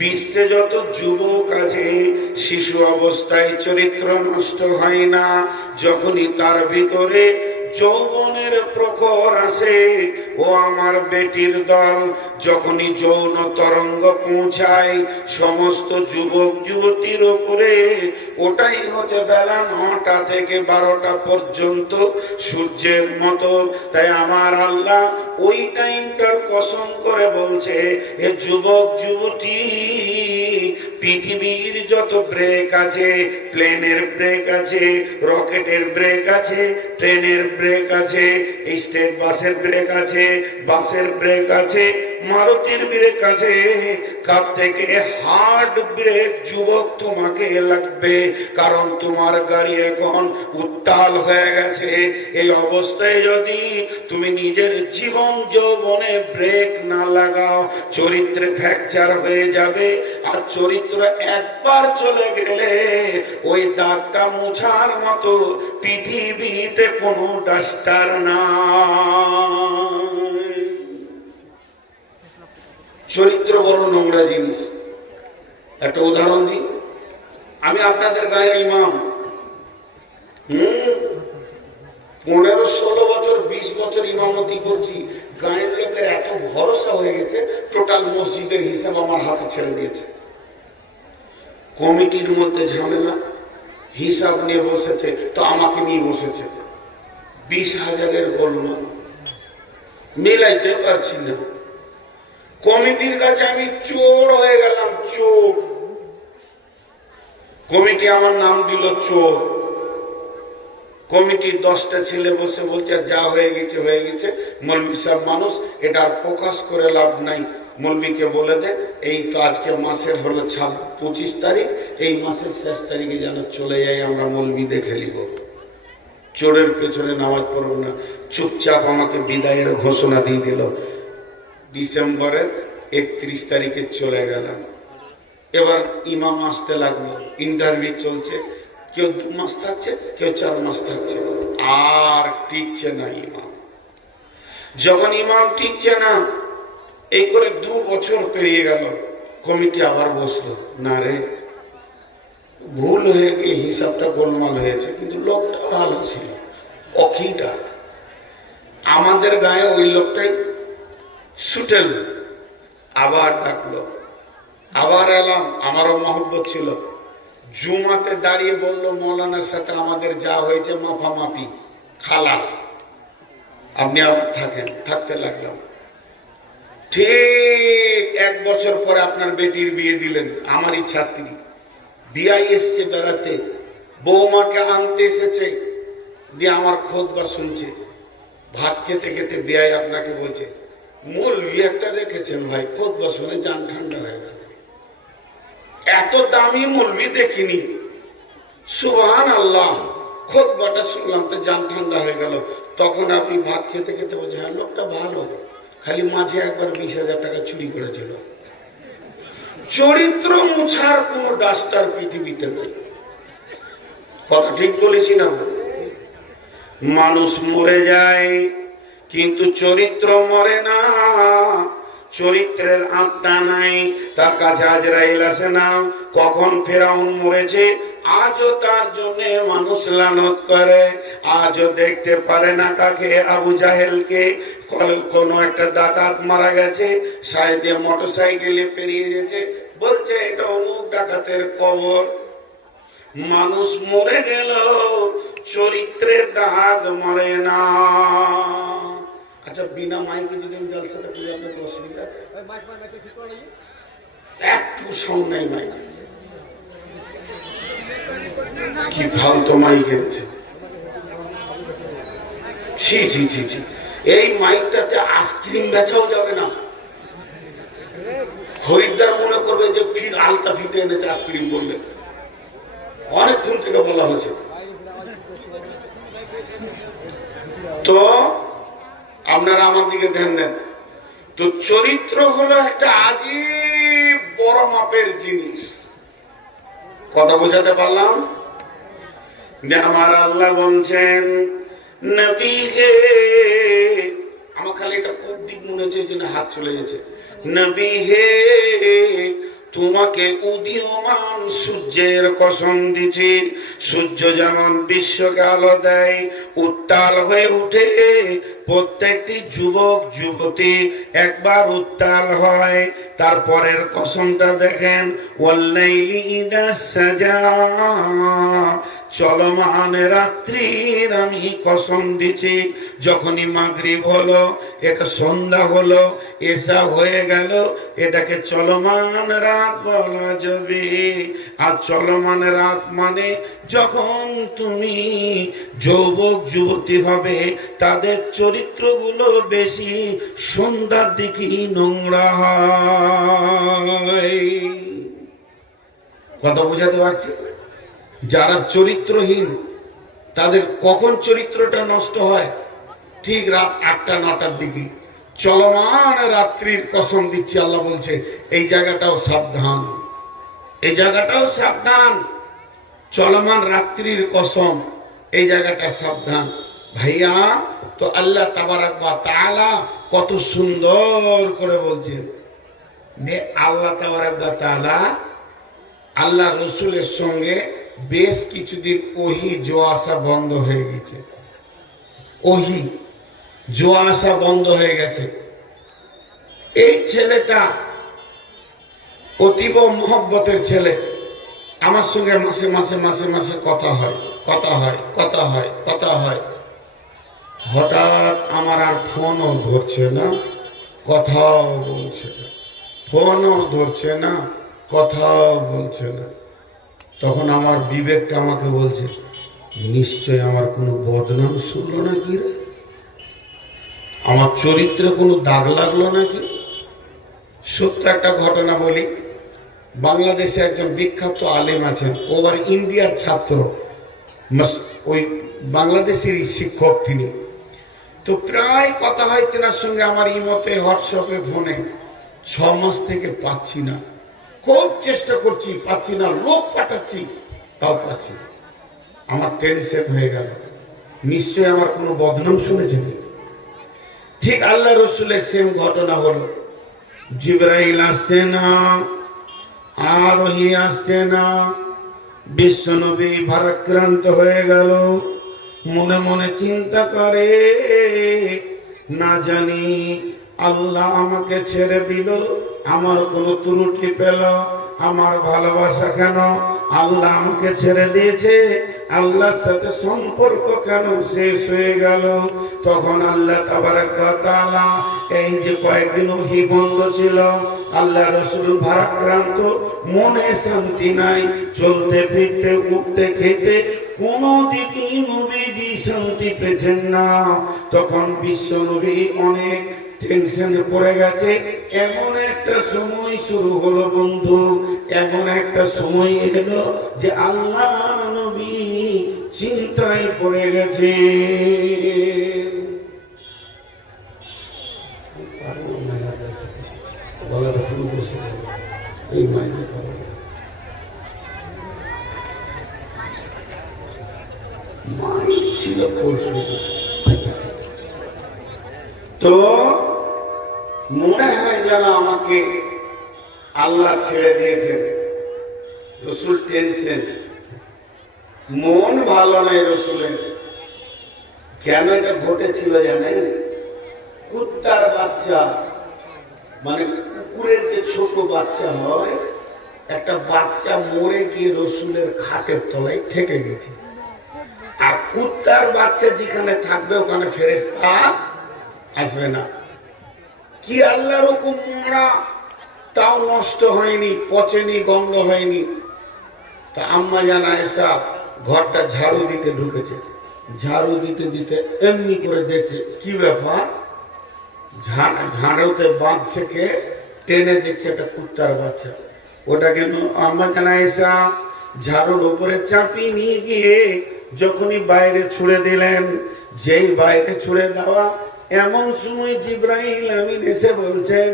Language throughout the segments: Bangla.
বিশ্বে যত যুবক আছে শিশু অবস্থায় চরিত্র নষ্ট হয় না, যখনই তার ভিতরে যৌবনের প্রখর আসে, ও আমার বেটির দল, যখনই যৌন তরঙ্গ পৌঁছায় সমস্ত যুবক যুবতীর উপরে, ওটাই হচ্ছে বেলা 9টা থেকে 12টা পর্যন্ত সূর্যের মতো। তাই আমার আল্লাহ ওই টাইমটার কসম করে বলছে, এ যুবক যুবতী, পৃথিবীর যত ব্রেক আছে, প্লেনের ব্রেক আছে, রকেটের ব্রেক আছে, ট্রেনের ব্রেক আছে, স্টেট বাসের ব্রেক আছে, বাসের ব্রেক আছে, মারুতির ব্রেক আছে, কার থেকে হার্ড ব্রেক যুবক তোমাকে লাগবে, কারণ তোমার গাড়ি এখন উত্তাল হয়ে গেছে। এই অবস্থায় যদি তুমি নিজের জীবন যৌবনে ব্রেক না লাগাও, চরিত্রে ফ্র্যাকচার হয়ে যাবে। আর চরিত্র একবার চলে গেলে ওই দাগটা মোছার মতো পৃথিবীতে কোনো ডাস্টার না। চরিত্র বড় নোংরা জিনিস। একটা উদাহরণ দিই, আমি আপনাদের গায়ের ইমাম, 15-16 বছর 20 বছর ইমামতি করছি, গায়ের লোকের এত ভরসা হয়ে গেছে, টোটাল মসজিদের হিসাব আমার হাতে ছেড়ে দিয়েছে। কমিটির মধ্যে ঝামেলা, হিসাব নিয়ে বসেছে, তো আমাকে নিয়ে বসেছে। 20,000-এর গোলমাল, মিলাইতে পারছি না। কমিটির কাছে আমি চোর হয়ে গেলাম, চোর। কমিটি আমার নাম দিল চোর। কমিটির 10টা ছেলে বসে বলছে, যা হয়ে গেছে হয়ে গেছে, মৌলভী সাহেব মানুষ, এটা আর প্রকাশ করে লাভ নাই। মৌলভীকে বলে দে, এই তো আজকে মাসের হলো 25 তারিখ, এই মাসের শেষ তারিখে যেন চলে যাই, আমরা মৌলভী দেখে নিব, চোরের পেছনে নামাজ পড়ব না। চুপচাপ আমাকে বিদায়ের ঘোষণা দিয়ে দিল। ডিসেম্বরের 31 তারিখে চলে গেলাম। এবার ইমাম আসতে লাগলো, ইন্টারভিউ চলছে, কেউ 2 মাস থাকছে, কেউ 4 মাস থাকছে, আর টিকছে না ইমাম। যখন ইমাম টিকছে না, এই করে 2 বছর পেরিয়ে গেল, কমিটি আবার বসলো, না রে ভুল হয়ে গিয়ে হিসাবটা গোলমাল হয়েছে, কিন্তু লোকটা ভালো ছিল, অখিটা আমাদের গায়ে ওই লোকটাই সুটেল। আবার ডাকলো, আবার এলাম, আমারও মহব্বত ছিল। জুমাতে দাঁড়িয়ে বলল, মৌলানার সাথে আমাদের যা হয়েছে মাফামাফি, খালাস, আপনি আবার থাকেন। থাকতে লাগলাম। ঠিক 1 বছর পরে আপনার বেটির বিয়ে দিলেন, আমারই ছাত্রী। বিয়াই এসছে বেড়াতে, বৌমাকে আনতে এসেছে, দিয়ে আমার খোদবা শুনছে। ভাত খেতে খেতে বিয়াই আপনাকে বলছে, মৌলভী একটা রেখেছেন ভাই, খোদবা শুনে জান ঠান্ডা হয়ে গেল। এত দামি মৌলভী দেখিনি, সুবহানাল্লাহ, খোদবাটা শুনলাম তো জান ঠান্ডা হয়ে গেল। তখন আপনি ভাত খেতে খেতে বলছেন, হ্যাঁ লোকটা ভালো, খালি মাঝে একবার 20,000 টাকা চুরি করেছিল। চরিত্র মুছার কোন ডাস্টার পৃথিবীতে নেই। কথা ঠিক বলেছি না? মানুষ মরে যায়, কিন্তু চরিত্র মরে না। চরিত্রের আত্মা নাই, তার কাছে আজরাইল আসে না। কখন ফেরাউন মরেছে, আজও তার জন্য মানুষ লানত করে। আজও দেখতে পারে না কাকে, আবু জাহেলকে। কোন একটা ডাকাত মারা গেছে, সাইডে মোটরসাইকেলে পেরিয়ে গেছে, বলছে এটা অমুক ডাকাতের কবর। মানুষ মরে গেল, চরিত্রের দাগ মরে না। আচ্ছা, বিনা মাইকে যদি আমি জলসাটা করি, আপনার অসুবিধা আছে? একটু সাউন্ড নাই মাইক, কি ফালতু মাইক এনেছে। ছি ছি ছি ছি, এই মাইকটাতে আইসক্রিম বেচাও যাবে না। খরিদ্দার মনে করবে যে ফির আলতা ফিতে এনেছে আইসক্রিম বললে। অনেকক্ষণ থেকে বলা হয়েছে। তো আপনারা আমার দিকে ধ্যান দেন। তো চরিত্র হলো একটা আজীব বড় মাপের জিনিস। কথা বোঝাতে পারলাম? যে আমার আল্লাহ বলছেন, নবী হে, আমার খালি এটা খুব দিক মনে হচ্ছে, এই জন্য হাত চলে গেছে। নবী হে, তোমাকে উদীয়মান সূর্যের কসম দিছি, সূর্য যেমন বিশ্বকে আলো দেয়, উত্তাল হয়ে উঠে, প্রত্যেকটি যুবক যুবতী একবার উত্তাল হয়। তারপরের কসমটা দেখেন, ওয়াল্লাইলি ইযা সাজা, চলমান রাত্রির আমি কসম দিছি। যখনই মাগরিব হলো, এটা সন্ধ্যা হলো, এশা হয়ে গেল, এটাকে চলমান রাত বলা যাবে। আর চলমান রাত মানে যখন তুমি যুবক যুবতী হবে, তাদের চরিত্রগুলো বেশি সন্ধ্যার দিকেই নোংরা হয়। কথা বোঝাতে পারছি? যারা চরিত্রহীন, তাদের কখন চরিত্রটা নষ্ট হয়? ঠিক রাত 8টা-9টার দিকে। চলমান রাত্রির কসম দিচ্ছি, আল্লাহ বলছে এই জায়গাটাও সাবধান, এই জায়গাটাও সাবধান। চলমান রাত্রির কসম, এই জায়গাটা সাবধান। ভাইয়া, তো আল্লাহ তাবারাক ওয়া তাআলা কত সুন্দর করে বলছেন যে আল্লাহ তাবারাক ওয়া তাআলা আল্লাহ রসুলের সঙ্গে বেশ কিছুদিন ওহি জোয়া আসা বন্ধ হয়ে গেছে। ওহি জোয়া আসা বন্ধ হয়ে গেছে। এই ছেলেটা অতীব মহব্বতের ছেলে, আমার সঙ্গে মাসে মাসে মাসে মাসে কথা হয়, কথা হয়, কথা হয়, কথা হয়। হঠাৎ আমার আর ফোনও ধরছে না, কথাও বলছে না, ফোনও ধরছে না, কথাও বলছে না। তখন আমার বিবেকটা আমাকে বলছে, নিশ্চয় আমার কোনো বদনাম শুনলো নাকি রে, আমার চরিত্রে কোনো দাগ লাগলো নাকি। সত্য একটা ঘটনা বলি। বাংলাদেশে একজন বিখ্যাত আলেম আছেন, ওবার ইন্ডিয়ার ছাত্র, ওই বাংলাদেশেরই শিক্ষক তিনি। তো প্রায় কথা হয় তেনার সঙ্গে আমার ইমতে, হোয়াটসঅ্যাপে, ফোনে। 6 মাস থেকে পাচ্ছি না, খুব চেষ্টা করছি, পাচ্ছি না, লোক পাঠাচ্ছি, তাও পাচ্ছি না। আমার টেনশন হয়ে গেল, নিশ্চয় আমার কোনো বদনাম শুনেছেন। ঠিক আল্লাহ রসুলের সেম ঘটনা হলো। জিবরাইল আসছে না, আর ওহি আসছে না। বিশ্বনবী ভারাক্রান্ত হয়ে গেল, মনে মনে চিন্তা করে, না জানি আল্লাহ আমাকে ছেড়ে দিল, আমার কোনো ত্রুটি পেল, আমার ভালোবাসা কেন আল্লাহ আমাকে ছেড়ে দিয়েছে, আল্লাহর সাথে সম্পর্ক কেন শেষ হয়ে গেল। তখন আল্লাহ তাবারাক ওয়া তাআলা, এই যে কয়েকদিন ওহী বন্ধ ছিল, আল্লাহ রসুল ভারাক্রান্ত, মনে শান্তি নাই, চলতে ফিরতে উঠতে খেতে কোনো দিকই নবীজি শান্তি পেয়েছেন না। তখন বিশ্ব নবী অনেক টেনশনে পড়ে গেছে। এমন একটা সময় শুরু হলো বন্ধু, এমন একটা সময় এলো যে আল্লাহ নবী চিন্তায় পড়ে গেছে। তো মনে হয় যেন আমাকে আল্লাহ ছেড়ে দিয়েছেন। রসুল টেনশন, মন ভালো নেই রসুলের। কেন এটা ঘটেছিল জানেন? কুত্তার বাচ্চা, মানে কুকুরের যে ছোট বাচ্চা হয়, একটা বাচ্চা মরে গিয়ে রসুলের খাটের তলায় থেকে গেছে। আর কুত্তার বাচ্চা যেখানে থাকবে ওখানে ফেরেশতা আসবে না। কি আল্লাহর হুকুম, মরা তাও নষ্ট হয়নি, পচেনি, গন্ধ হয়নি। তা আম্মা জান আয়েশা ঘরটা ঝাড়ু দিতে ঢুকেছে, ঝাড়ু দিতে দিতে এমনি করে দেখছে কি ব্যাপার, ঝাড়ুতে বাঁধছে কে, টেনে দেখছে একটা কুত্তার বাচ্চা। ওটাকে আম্মা জান আয়েশা ঝাড়ুর উপরে চাপিয়ে নিয়ে গিয়ে যখনই বাইরে ছুড়ে দিলেন, যেই বাইরে ছুড়ে দেওয়া, এমন সময় জিবরাইল আমিন এসে বলছেন,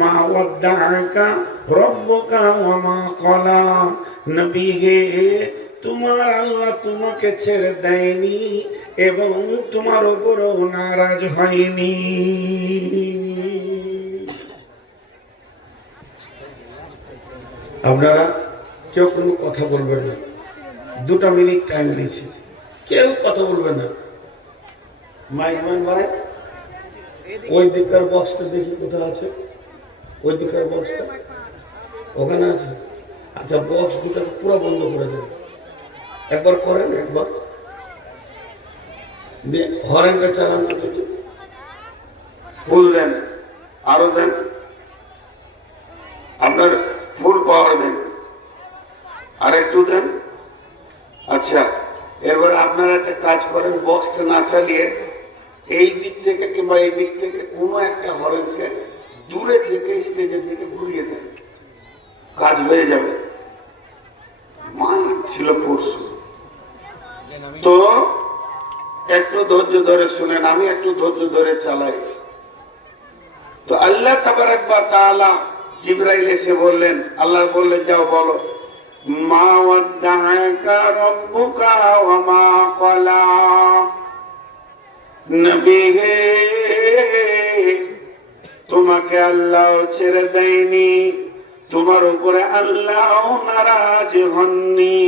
মা ওয়াদ্দাআকা রাব্বুকা ওয়া মা ক্বালা, নবী হে, তোমার আল্লাহ তোমাকে ছেড়ে দেয়নি এবং তোমার উপরও নারাজ হয়নি। আপনারা কেউ কোনো কথা বলবেন না, 2 মিনিট টাইম দিয়েছি, কেউ কথা বলবেন না। মাইকম্যান ভাই, ওই দিককার বক্সটা দেখি কোথায় আছে, ওই দিককার বক্সটা ওখানে আছে। আচ্ছা, বক্স দুটো পুরো বন্ধ করে দেন, একবার করেন, একবার হরেনটা চালান, ফুল দেন, আরো দেন, আপনার ফুল পাওয়ার দেন, আর একটু দেন। আচ্ছা, এবার আপনারা একটা কাজ করেন, বক্সটা না চালিয়ে এই দিক থেকে কিংবা এই দিক থেকে কোনো একটা হরেনকে দূরে থেকে স্টেজের দিকে ঘুরিয়ে দেন, কাজ হয়ে যাবে। মান ছিল পরশু, তো একটু ধৈর্য ধরে শুনেন, আমি একটু ধৈর্য ধরে চালাই। তো আল্লাহ তাবারাক ওয়া তাআলা জিবরাইল এসে বললেন, আল্লাহ বললেন যাও বলো, মা ওয়াদ্দাআকা রাব্বুকা ওয়া মা ক্বালা, নবী হে তোমাকে আল্লাহ ছেড়ে দেয়নি, তোমার উপরে আল্লাহ নারাজ হননি।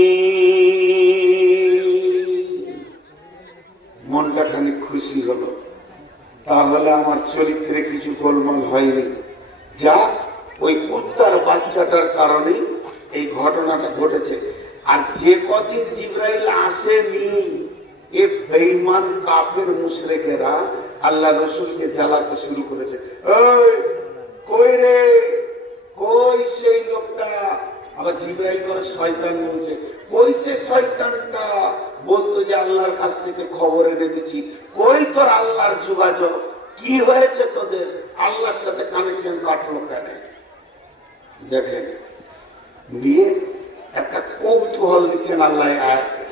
মনটা খানিক খুশি হলো, তাহলে আমার চরিত্রে কিছু গোলমাল হয়নি। যা ওই কুত্তার বাচ্চাটার কারণে এই ঘটনাটা ঘটেছে। আর যে কদিন জিবরাইল আসেনি, এ বেঈমান কাফের মুশরিকেরা আল্লাহ রসুলকে জ্বালাতে শুরু করেছে। ওই কই রে, কই সেই লোকটা? আবার জিবরাইল করে শয়তান বলছে, কই সে শয়তানটা বলতো যে আল্লাহর কাছ থেকে খবর এনে দিচ্ছি, কই তোর আল্লাহর যোগাযোগ? কি হয়েছে তোদের? আল্লাহর সাথে কানেকশন কাটলো কেন? দেখেন, দিয়ে একটা কৌতূহল দিচ্ছেন আল্লাহ আয়াতে,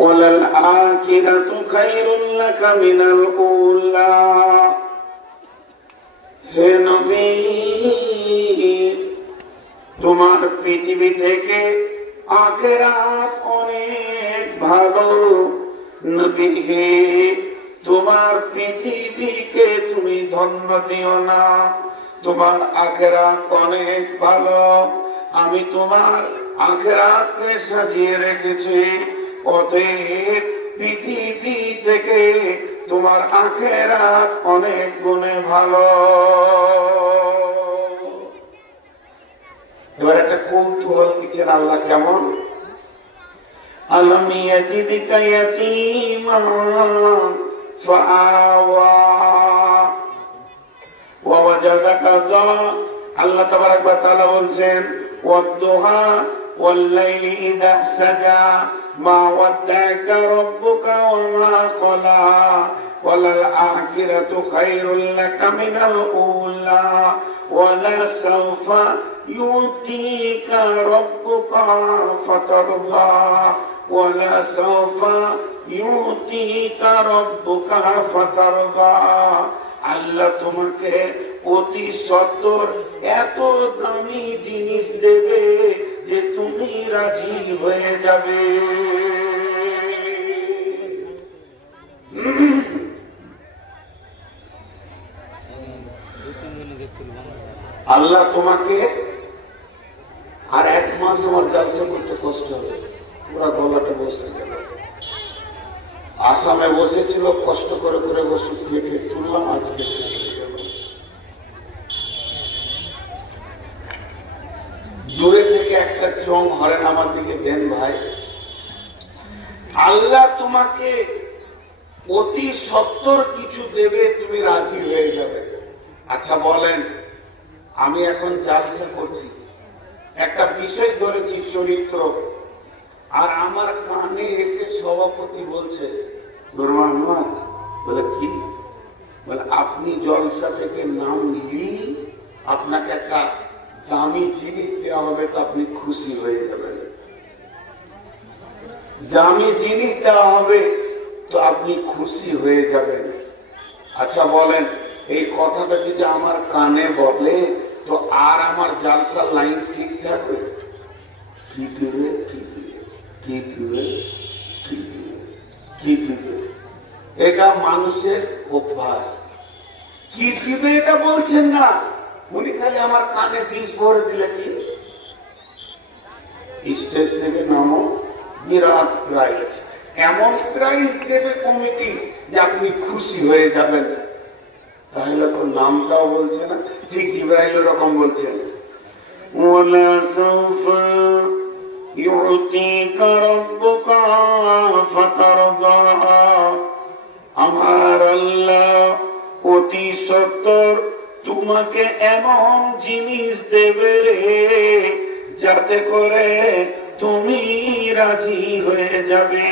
ওয়ালাল আখিরাতু খায়রুল লাকা মিনাল উলা। হে নবী, তোমার পৃথিবী থেকে আখিরাত অনেক ভালো। নবী হে, তোমার পৃথিবীকে তুমি ধন্য দিও না, তোমার আখিরাত অনেক ভালো। আমি তোমার আখিরাতকে সাজিয়ে রেখেছি, অতএব পৃথিবী থেকে তোমার আখিরাত অনেক গুণে ভালো। এবার একটা কৌতূহল দিচ্ছেন আল্লাহ কেমন, আলম ইয়াজিদকা ইয়াতীমান ফাআওয়া ওয়া ওয়াজাদাকা যা। আল্লাহ তাবারাক ওয়া তাআলা বলছেন, ওয়াদ-দুহা ওয়াল-লাইলি ইযা সাজা মা ওয়াদ্দাকা রাব্বুকা ওয়া মা ক্বালা ওয়ালাল আখিরাতু খায়রুল লাকা মিনাল উলা ওয়ালা সাওফা ইউতিকা রাব্বুকা ফাতারদা ওয়ালা সাওফা ইউতিকা রাব্বুকা ফাতারদা। আল্লাহ তোমাকে অতি সত্বর এত দামি জিনিস দেবে যে তুমি রাজি হয়ে যাবে। আল্লাহ তোমাকে আর 1 মাস আমার যাত্রা করতে কষ্ট হবে, পুরা গলাটা বসে গেল। আসামে বসেছিল, কষ্ট করে করে বসে থেকে তুললাম, আজকে দূরে থেকে একটা চোখ হরেন আমার দিকে দেন ভাই। আল্লাহ তোমাকে অতি সত্তর কিছু দেবে, তুমি রাজি হয়ে যাবে। আচ্ছা বলেন, আমি এখন জালসা করছি, একটা বিষয় ধরেছি চরিত্র, আর আমার কানে এসে সভাপতি বলছে, বলে কি? বলে আপনি জলসা থেকে নাম নিলেই আপনাকে একটা দামি জিনিস দেওয়া হবে, তো আপনি খুশি হয়ে যাবেন। দামি জিনিস দেওয়া হবে তো আপনি খুশি হয়ে যাবেন। আচ্ছা বলেন, এই কথাটা যদি আমার কানে বলে তো আর আমার জালসার লাইন ঠিক থাকবে? কি দিবে, কি দিবে, কি দিবে, কি দিবে, কি দিবে, এটা মানুষের অভ্যাস। কি দিবে এটা বলছেন না, উনি খালি আমার কানে বিষ ভরে দিলে কি স্টেজ থেকে নামো, বিরাট প্রাইজ, এমন প্রাইজ দেবে কমিটি যে আপনি খুশি হয়ে যাবেন। তাহলে তো নামটাও বলছে না, ঠিক জিবরাইল রকম বলছেন, ওয়ালা সাউফা ইউতিকা রাব্বুকা ফাতারদা, আমার আল্লাহ অতি সত্বর তোমাকে এমন জিনিস দেবে রে যাতে করে তুমি রাজি হয়ে যাবে।